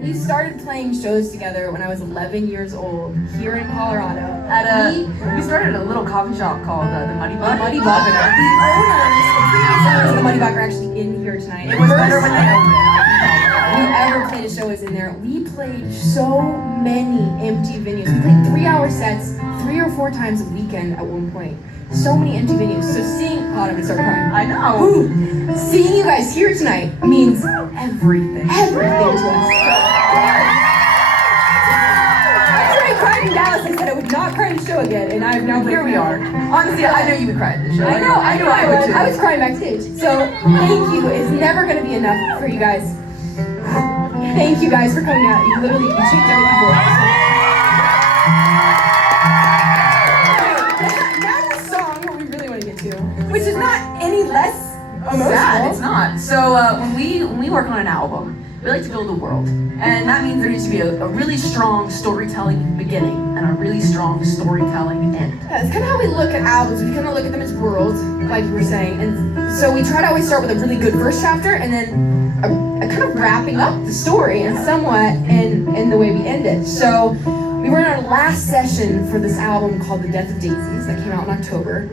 We started playing shows together when I was 11 years old here in Colorado. We started a little coffee shop called the Muddy Bug. The previous owners of the Muddy Bug are actually in here tonight. It was better when they opened it. We ever played a show was in there. We played so many empty venues. We played 3-hour sets 3 or 4 times a weekend at one point. So many empty venues. So seeing, I'm gonna start crying. I know. Ooh, seeing you guys here tonight means everything to us. I cried in Dallas. I said I would not cry at the show again, and I've now Here we are. Honestly, I know you would cry at this show. I knew I would too. I was crying backstage. So thank you. It's never gonna be enough for you guys. Thank you guys for coming out. You changed everything for us. Now the song what we really want to get to, which is not any less emotional. Sad, it's not. So when we work on an album, we like to build a world. And that means there needs to be a really strong storytelling beginning and a really strong storytelling end. Yeah, it's kind of how we look at albums. We kind of look at them as worlds, like you were saying. And so we try to always start with a really good first chapter and then a kind of wrapping up the story and somewhat in the way we end it. So we were in our last session for this album called The Death of Daisies that came out in October.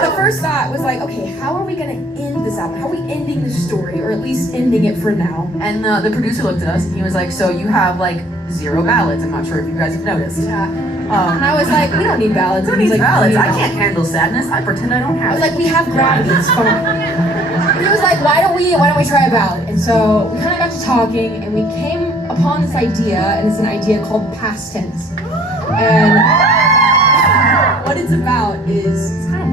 The first thought was like, okay, how are we going to end this album? How are we ending the story, or at least ending it for now? And the producer looked at us and he was like, so you have like 0 ballads. I'm not sure if you guys have noticed. Yeah. And I was like, we don't need ballads. Who needs ballads? I can't handle sadness. I pretend I don't have it. I was like, we have gravity. It's fun. And he was like, why don't we try a ballad? And so we kind of got to talking, and we came upon this idea, and it's an idea called past tense. And what it's about is, it's kind of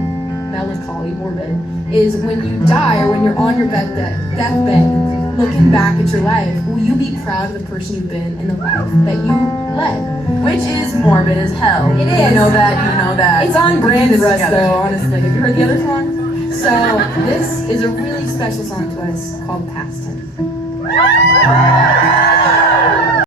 melancholy, morbid, is when you die or when you're on your deathbed, looking back at your life, will you be proud of the person you've been and the life that you led? Which is morbid as hell. It is. You know that. It's on brand for us together. though, honestly. Have you heard the other song? So this is a really special song to us called Past Tense.